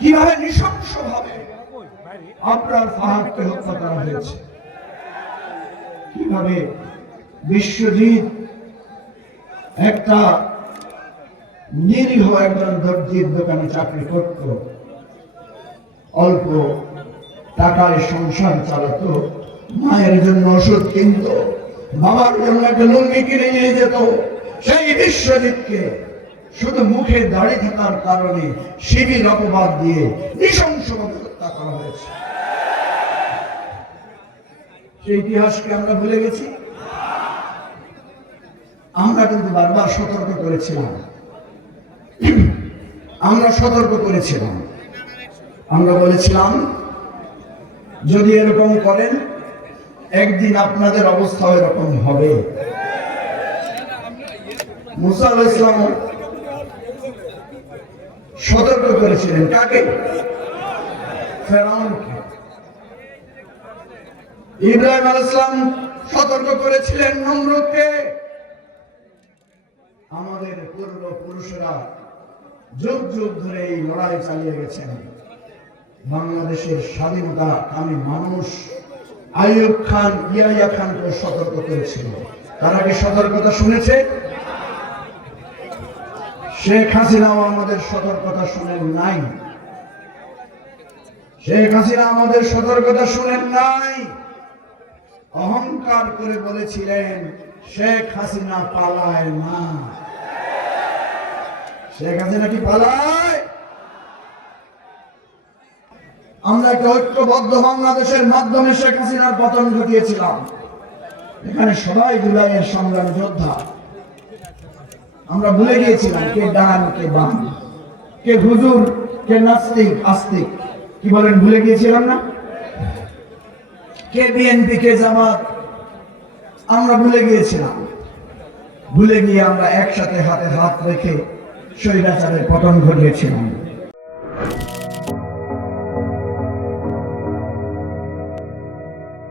কিভাবে নৃশংসভাবে আপনার ফাহাদকে হত্যা করা হয়েছে, কিভাবে বিশ্বজিৎ একটা নিরীহ একজন দর্জির দোকানে চাকরি করত, অল্প টাকায় সংসার চালাতো, মায়ের জন্য ওষুধ কিনত, বাবার জন্য একটা লুঙ্গি কিনে নিয়ে যেত, সেই বিশ্বজিৎকে শুধু মুখে দাঁড়িয়ে থাকার কারণে শিবির অপবাদ দিয়ে নৃশংসভাবে হত্যা করা হয়েছে। সেই ইতিহাসকে আমরা ভুলে গেছি। আমরা কিন্তু বারবার সতর্ক করেছিলাম, আমরা বলেছিলাম যদি এরকম করেন একদিন আপনাদের অবস্থা এরকম হবে। মুসা আলাইহিস সালাম সতর্ক করেছিলেন কাকে? ফেরাউনকে। ইব্রাহিম আলাইহিস সালাম সতর্ক করেছিলেন নমরুদকে। আমাদের পূর্বপুরুষরা যুগ যুগ ধরে এই লড়াই চালিয়ে গেছেন। বাংলাদেশের স্বাধীনতা কামী মানুষ আইয়ুব খান, ইয়াহিয়া খানকে সতর্ক করেছিল। তারা কি সতর্কতা শুনেছে? শেখ হাসিনাও আমাদের সতর্কতা শুনেন নাই। অহংকার করে বলেছিলেন শেখ হাসিনা পালায় না। শেখ হাসিনা কি পালায়? আমরা একটা ঐক্যবদ্ধ বাংলাদেশের মাধ্যমে শেখ হাসিনার পতন ঘটিয়েছিলাম। এখানে সবাই জুলাইয়ের সংগ্রামী যোদ্ধা। আমরা ভুলে গিয়েছিলাম কে ডান কে বাম, কে হুজুর কে নাস্তিক আস্তিক। কি বলেন, ভুলে গিয়েছিলাম না? কে বিএনপি কে জামাত, আমরা ভুলে গিয়েছিলাম। ভুলে গিয়ে আমরা একসাথে হাতে হাত রেখে স্বৈরাচারের পতন ঘটিয়েছিলাম।